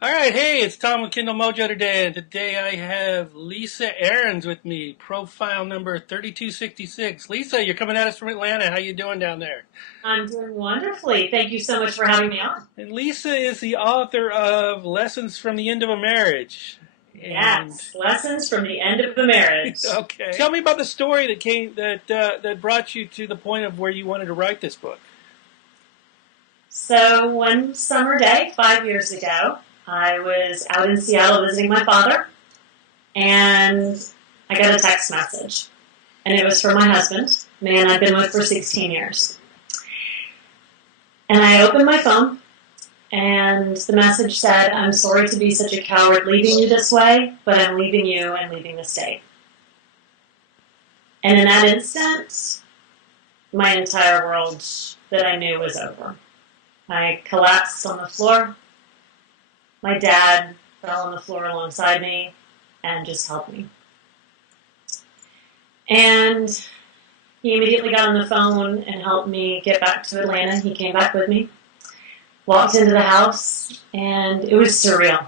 All right, hey, it's Tom with Kindlemojo today, and today I have Lisa Arends with me, profile number 3266. Lisa, you're coming at us from Atlanta. How you doing down there? I'm doing wonderfully. Thank you so much for having me on. And Lisa is the author of Lessons from the End of a Marriage. And Yes, lessons from the end of a marriage. okay, tell me about the story that brought you to the point of where you wanted to write this book. So one summer day, 5 years ago, I was out in Seattle visiting my father, and I got a text message. And it was from my husband, man I've been with for 16 years. And I opened my phone, and the message said, "I'm sorry to be such a coward leaving you this way, but I'm leaving you and leaving the state." And in that instant, my entire world that I knew was over. I collapsed on the floor. My dad fell on the floor alongside me and just helped me. And he immediately got on the phone and helped me get back to Atlanta. He came back with me, walked into the house, and it was surreal.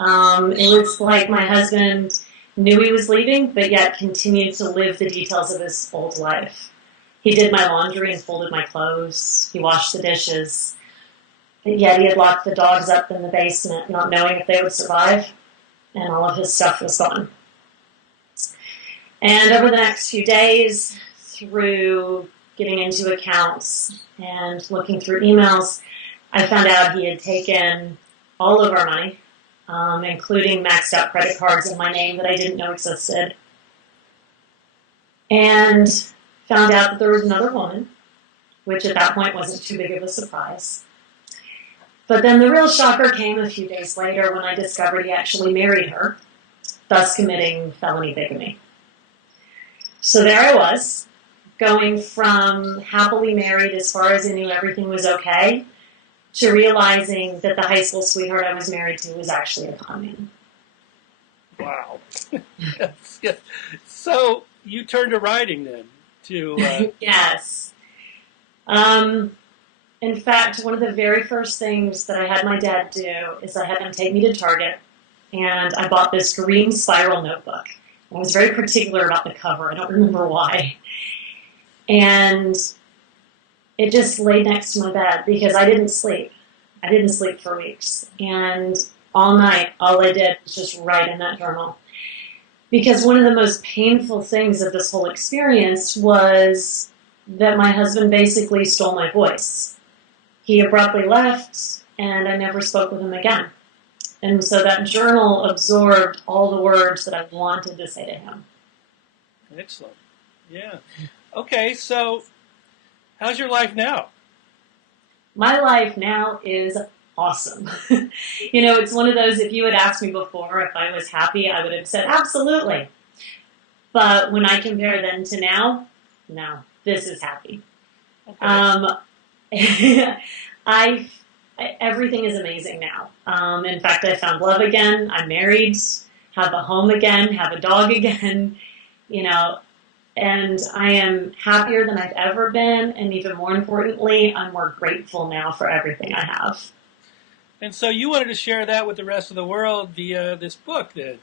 It was like my husband knew he was leaving, but yet continued to live the details of his old life. He did my laundry and folded my clothes. He washed the dishes. But yet he had locked the dogs up in the basement, not knowing if they would survive, and all of his stuff was gone. And over the next few days, through getting into accounts and looking through emails, I found out he had taken all of our money, including maxed out credit cards in my name that I didn't know existed, and found out that there was another woman, which at that point wasn't too big of a surprise. But then the real shocker came a few days later when I discovered he actually married her, thus committing felony bigamy. So there I was, going from happily married as far as I knew everything was okay, to realizing that the high school sweetheart I was married to was actually a con man. Wow. Yes. So you turned to writing then to. Yes. In fact, one of the very first things that I had my dad do is I had him take me to Target, and I bought this green spiral notebook. I was very particular about the cover. I don't remember why. And it just laid next to my bed because I didn't sleep. I didn't sleep for weeks. And all night, all I did was just write in that journal. Because one of the most painful things of this whole experience was that my husband basically stole my voice. He abruptly left, and I never spoke with him again. And so that journal absorbed all the words that I wanted to say to him. Excellent. Yeah. Okay, so how's your life now? My life now is awesome. It's one of those, if you had asked me before if I was happy, I would have said absolutely. But when I compare then to now, no, this is happy. Okay. Everything is amazing now. In fact, I found love again. I'm married, have a home again, have a dog again, and I am happier than I've ever been. And even more importantly, I'm more grateful now for everything I have. And so you wanted to share that with the rest of the world via this book then?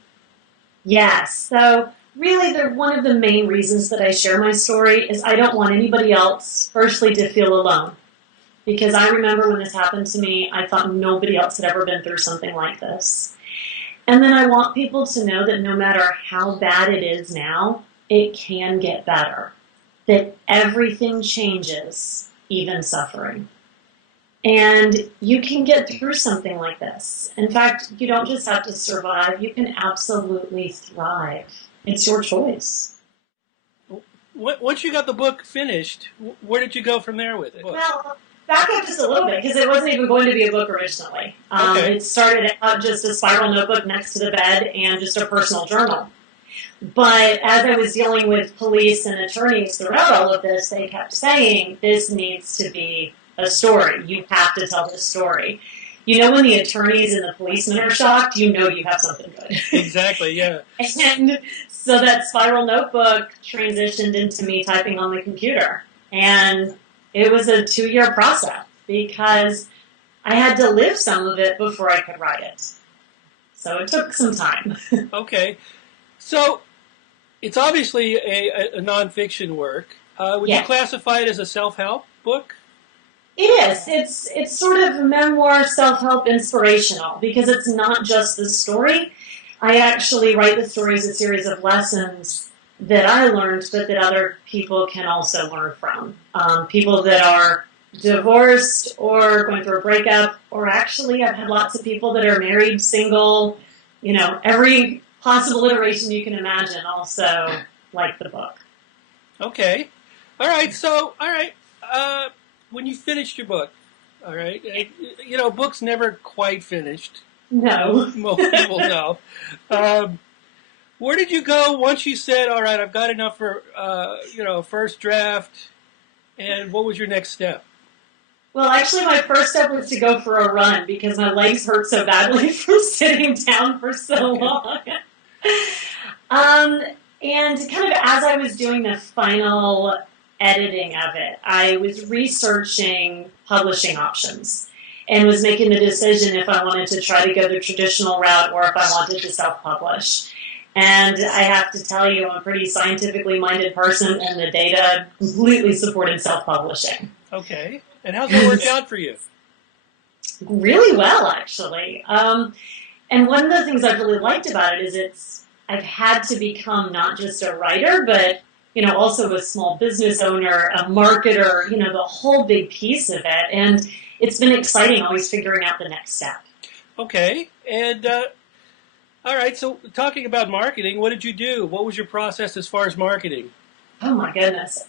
Yes. So really, one of the main reasons that I share my story is I don't want anybody else, firstly, to feel alone. Because I remember when this happened to me, I thought nobody else had ever been through something like this. And then I want people to know that no matter how bad it is now, it can get better. That everything changes, even suffering. And you can get through something like this. In fact, you don't just have to survive, you can absolutely thrive. It's your choice. Once you got the book finished, where did you go from there with it? Well, back up just a little bit, because it wasn't even going to be a book originally. Okay. It started out just a spiral notebook next to the bed and just a personal journal. But as I was dealing with police and attorneys throughout all of this, they kept saying, this needs to be a story. You have to tell this story. When the attorneys and the policemen are shocked, you know you have something good. Exactly, yeah. And so that spiral notebook transitioned into me typing on the computer. And it was a 2-year process because I had to live some of it before I could write it. So it took some time. Okay. So it's obviously a nonfiction work. Would you Yeah, classify it as a self-help book? it is. It's sort of memoir, self-help, inspirational because it's not just the story. I actually write the story as a series of lessons that I learned, but that other people can also learn from. People that are divorced or going through a breakup, or actually I've had lots of people that are married, single, every possible iteration you can imagine also like the book. Okay. All right. So, all right. When you finished your book, all right, books never quite finished. No. Most people know. Um, where did you go once you said, all right, I've got enough for, first draft, and what was your next step? Well, actually, my first step was to go for a run because my legs hurt so badly from sitting down for so Okay. long. Um, and kind of as I was doing the final editing of it, I was researching publishing options and was making the decision if I wanted to try to go the traditional route or if I wanted to self-publish. And I have to tell you, I'm a pretty scientifically minded person, and the data completely supported self-publishing. Okay. And how's that worked out for you? Really well, actually. And one of the things I've really liked about it is I've had to become not just a writer, but also a small business owner, a marketer, the whole big piece of it. And it's been exciting always figuring out the next step. Okay. And all right. So, talking about marketing, what did you do? What was your process as far as marketing? Oh my goodness.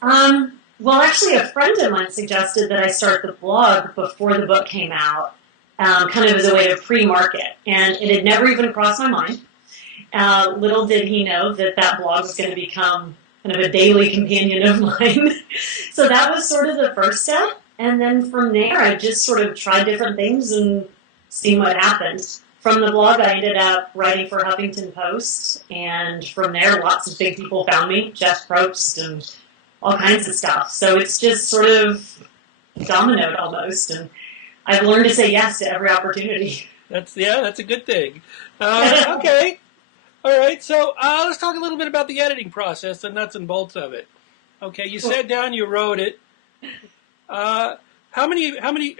Well, actually, a friend of mine suggested that I start the blog before the book came out, kind of as a way to pre-market. And it had never even crossed my mind. Little did he know that blog was going to become kind of a daily companion of mine. So that was sort of the first step. And then from there, I just sort of tried different things and seen what happened. From the blog, I ended up writing for Huffington Post. And from there, lots of big people found me, Jeff Probst and all kinds of stuff. So it's just sort of dominoed almost. And I've learned to say yes to every opportunity. That's a good thing. Okay. All right, so let's talk a little bit about the editing process, the nuts and bolts of it. Okay, you sat down, you wrote it. How many?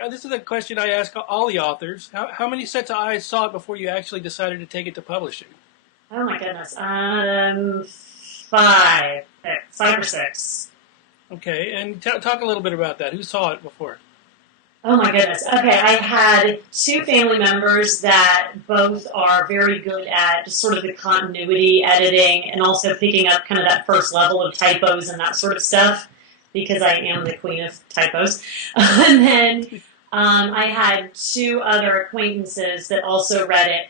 This is a question I ask all the authors. How many sets of eyes saw it before you actually decided to take it to publishing? Oh my goodness. Five or six. Okay, and talk a little bit about that. Who saw it before? Oh my goodness. Okay, I had two family members that both are very good at just sort of the continuity editing and also picking up kind of that first level of typos and that sort of stuff because I am the queen of typos. And then I had two other acquaintances that also read it,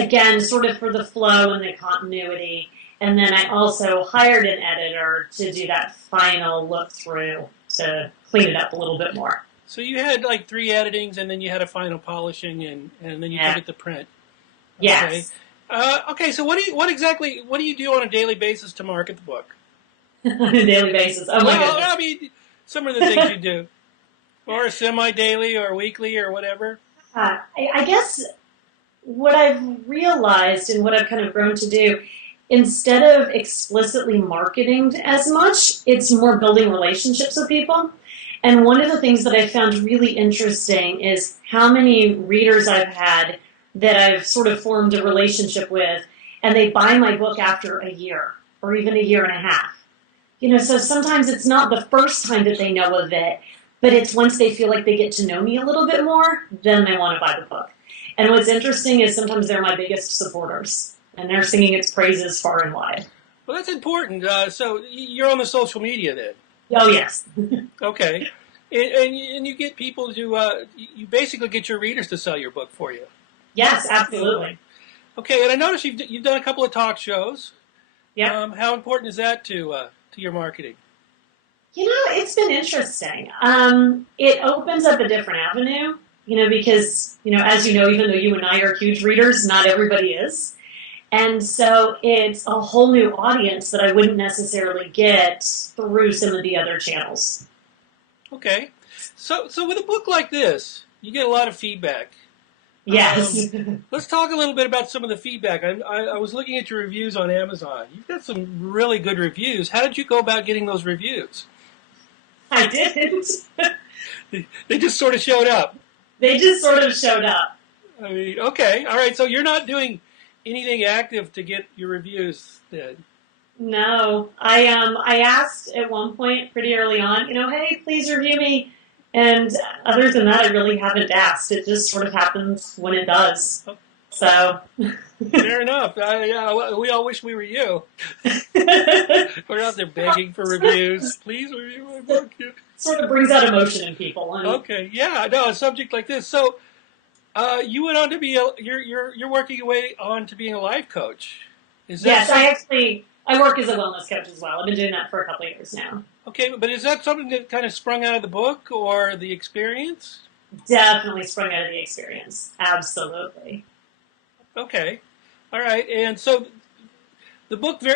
again, sort of for the flow and the continuity. And then I also hired an editor to do that final look through to clean it up a little bit more. So you had like 3 editings, and then you had a final polishing, and then you took it to print. Okay. Yes. Okay. So what do you do on a daily basis to market the book? On a daily basis. Oh my goodness. I mean, some of the things you do, or semi-daily, or weekly, or whatever. I guess what I've realized and what I've kind of grown to do, instead of explicitly marketing as much, it's more building relationships with people. And one of the things that I found really interesting is how many readers I've had that I've sort of formed a relationship with, and they buy my book after a year or even a year and a half. So sometimes it's not the first time that they know of it, but it's once they feel like they get to know me a little bit more, then they want to buy the book. And what's interesting is sometimes they're my biggest supporters, and they're singing its praises far and wide. Well, that's important. So you're on the social media then. Oh, yes. Okay. And you get people to, you basically get your readers to sell your book for you. Yes, absolutely. Okay, and I noticed you've done a couple of talk shows. Yeah. How important is that to your marketing? It's been interesting. It opens up a different avenue, because, as you know, even though you and I are huge readers, not everybody is. And so it's a whole new audience that I wouldn't necessarily get through some of the other channels. Okay. So with a book like this, you get a lot of feedback. Yes. Let's talk a little bit about some of the feedback. I was looking at your reviews on Amazon. You've got some really good reviews. How did you go about getting those reviews? I didn't. They just sort of showed up. They just sort of showed up. I mean, okay, all right. So you're not doing anything active to get your reviews then? No, I asked at one point pretty early on, hey, please review me. And other than that, I really haven't asked. It just sort of happens when it does. So. Fair enough. Yeah, we all wish we were you. We're out there begging for reviews. Please review my book. Sort of brings out emotion in people. Okay, yeah, no, a subject like this. So, you went on to be you're working your way on to being a life coach. Is that yes, I work as a wellness coach as well. I've been doing that for a couple of years now. Okay, but is that something that kind of sprung out of the book or the experience? Definitely sprung out of the experience. Absolutely. Okay, all right. And so, the book. Do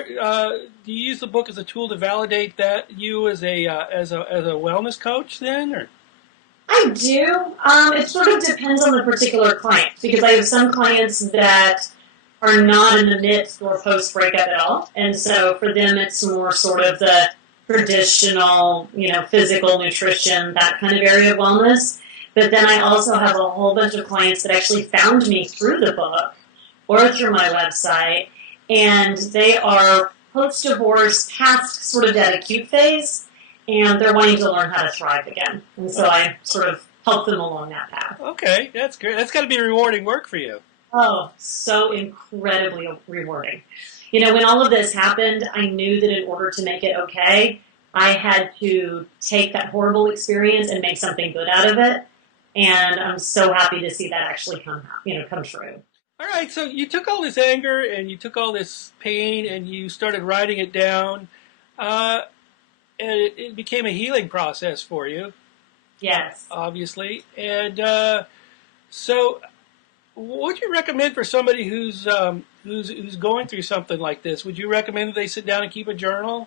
you use the book as a tool to validate that you as a wellness coach then, or? I do. It sort of depends on the particular client because I have some clients that are not in the midst or post breakup at all, and so for them it's more sort of the traditional, physical nutrition, that kind of area of wellness. But then I also have a whole bunch of clients that actually found me through the book or through my website, and they are post-divorce, past sort of that acute phase, and they're wanting to learn how to thrive again. And so I sort of help them along that path. Okay, that's great. That's got to be rewarding work for you. Oh, so incredibly rewarding. When all of this happened, I knew that in order to make it okay, I had to take that horrible experience and make something good out of it. And I'm so happy to see that actually come true. All right, so you took all this anger and you took all this pain and you started writing it down, and it became a healing process for you. Yes. Obviously. And so what would you recommend for somebody who's going through something like this? Would you recommend that they sit down and keep a journal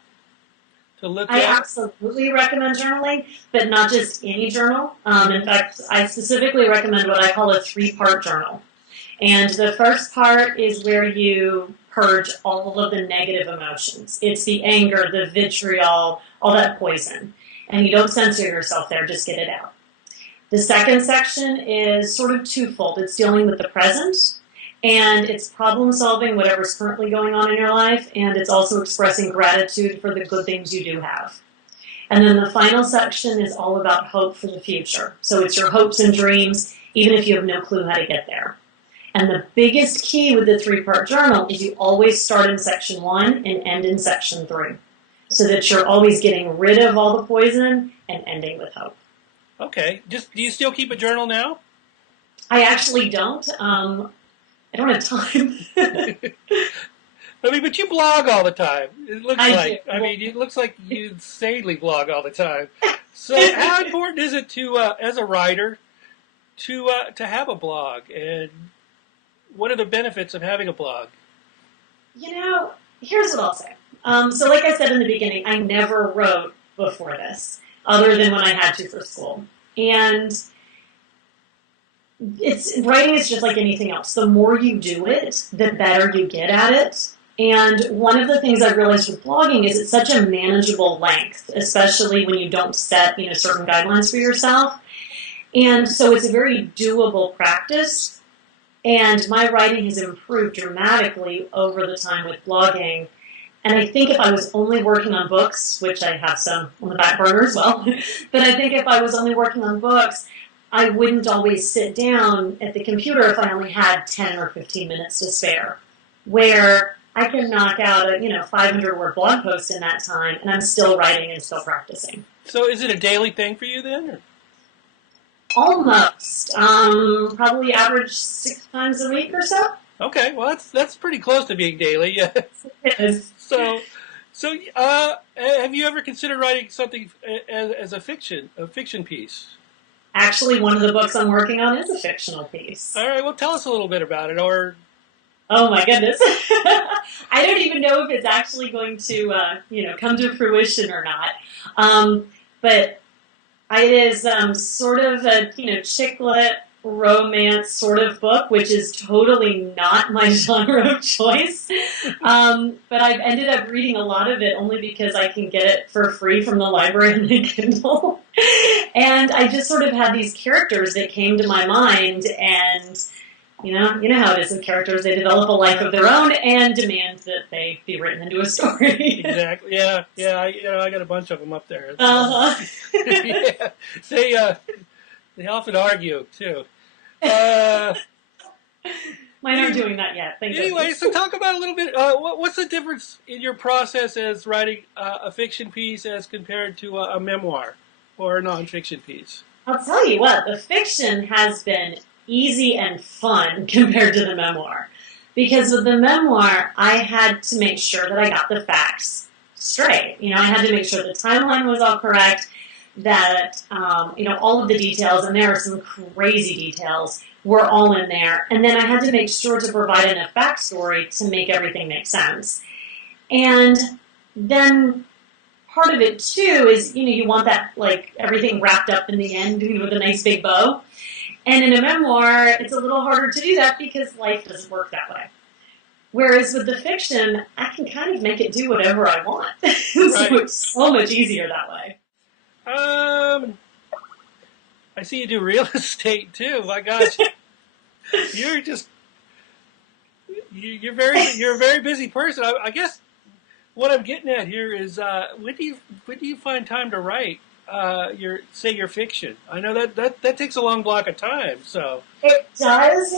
to look at? I absolutely recommend journaling, but not just any journal. In fact, I specifically recommend what I call a 3-part journal. And the first part is where you purge all of the negative emotions. It's the anger, the vitriol, all that poison. And you don't censor yourself there, just get it out. The second section is sort of twofold. It's dealing with the present, and it's problem solving whatever's currently going on in your life, and it's also expressing gratitude for the good things you do have. And then the final section is all about hope for the future. So it's your hopes and dreams, even if you have no clue how to get there. And the biggest key with the 3-part journal is you always start in section 1 and end in section 3, so that you're always getting rid of all the poison and ending with hope. Okay. Do you still keep a journal now? I actually don't. I don't have time. I mean, but you blog all the time. It looks it looks like you insanely blog all the time. So, how important is it to, as a writer, to have a blog, and what are the benefits of having a blog? Here's what I'll say. So, like I said in the beginning, I never wrote before this, other than when I had to for school, and writing is just like anything else. The more you do it, the better you get at it. And one of the things I've realized with blogging is it's such a manageable length, especially when you don't set, certain guidelines for yourself. And so it's a very doable practice. And my writing has improved dramatically over the time with blogging. And I think if I was only working on books, which I have some on the back burner as well, but I think if I was only working on books, I wouldn't always sit down at the computer if I only had 10 or 15 minutes to spare, where I can knock out a 500-word blog post in that time, and I'm still writing and still practicing. So is it a daily thing for you then? Or? Almost. Probably average 6 times a week or so. Okay, well that's pretty close to being daily. Yeah. It is. So have you ever considered writing something as a fiction piece? Actually, one of the books I'm working on is a fictional piece. All right, well, tell us a little bit about it, or... Oh, my goodness. I don't even know if it's actually going to, come to fruition or not. But It is sort of a chick lit romance sort of book, which is totally not my genre of choice. But I've ended up reading a lot of it only because I can get it for free from the library on my Kindle. And I just sort of had these characters that came to my mind, and you know how it is with characters. They develop a life of their own and demand that they be written into a story. Exactly. Yeah. Yeah. I got a bunch of them up there. Uh-huh. Yeah. They often argue too. Mine aren't doing that yet. Thank Anyway, goodness. so talk about a little bit. What's the difference in your process as writing a fiction piece as compared to a memoir or a nonfiction piece? I'll tell you what, the fiction has been easy and fun compared to the memoir. Because with the memoir, I had to make sure that I got the facts straight. I had to make sure the timeline was all correct, that, all of the details, and there are some crazy details, were all in there. And then I had to make sure to provide enough backstory to make everything make sense. And then part of it, too, is, you want that, everything wrapped up in the end, with a nice big bow. And in a memoir, it's a little harder to do that because life doesn't work that way. Whereas with the fiction, I can kind of make it do whatever I want. So Right. it's so much easier that way. I see you do real estate too. My gosh, you're just you're a very busy person. I guess what I'm getting at here is when do you find time to write your fiction? I know that takes a long block of time. So It does.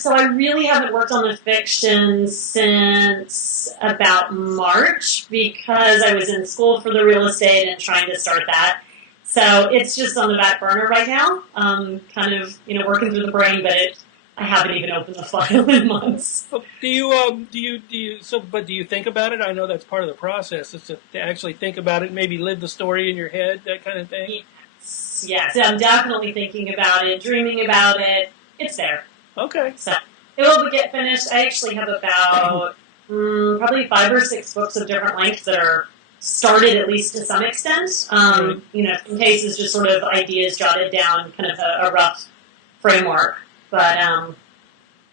So I really haven't worked on the fiction since about March because I was in school for the real estate and trying to start that. So it's just on the back burner right now. Kind of working through the brain, but I haven't even opened the file in months. do you think about it? I know that's part of the process is to actually think about it, maybe live the story in your head, that kind of thing. Yes, I'm definitely thinking about it, dreaming about it. It's there. Okay. So it will get finished. I actually have about probably 5 or 6 books of different lengths that are started at least to some extent. Some cases just sort of ideas jotted down, kind of a rough framework. But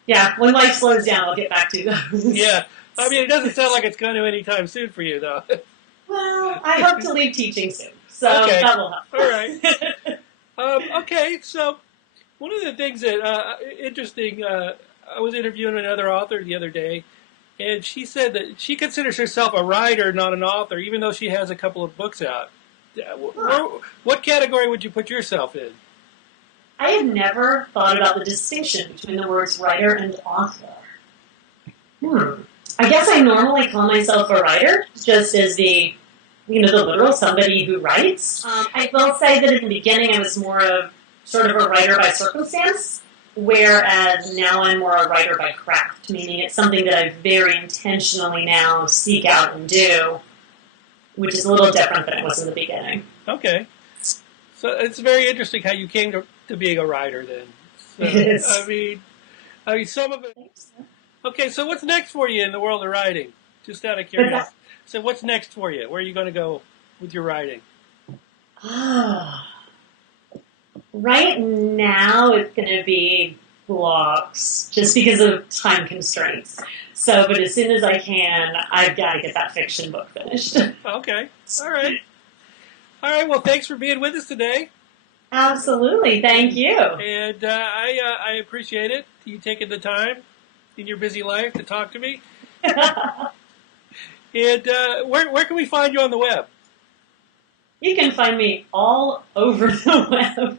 yeah, when life slows down, I'll get back to those. Yeah. I mean, it doesn't sound like it's going to anytime soon for you, though. Well, I hope to leave teaching soon, so Okay. that will help. All right. Okay, so one of the things that interesting, I was interviewing another author the other day, and she said that she considers herself a writer, not an author, even though she has a couple of books out. What category would you put yourself in? I have never thought about the distinction between the words writer and author. I guess I normally call myself a writer, just as the literal somebody who writes. I will say that at the beginning I was more of sort of a writer by circumstance, whereas now I'm more a writer by craft, meaning it's something that I very intentionally now seek out and do, which is a little different than it was in the beginning. Okay. So it's very interesting how you came to being a writer then. So, It is. I mean, some of it. Okay, so what's next for you in the world of writing? Just out of curiosity. So what's next for you? Where are you going to go with your writing? Right now, it's going to be blogs, just because of time constraints. So, but as soon as I can, I've got to get that fiction book finished. Okay. All right. All right. Well, thanks for being with us today. Absolutely. Thank you. And I appreciate it. You taking the time in your busy life to talk to me. And where can we find you on the web? You can find me all over the web.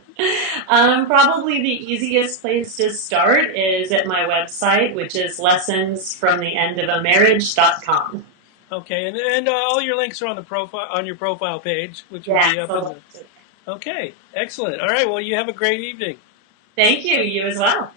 Probably the easiest place to start is at my website, which is lessonsfromtheendofmarriage.com. Okay, and all your links are on the profile on your profile page, which will be up. Okay, excellent. All right, well, you have a great evening. Thank you. You as well.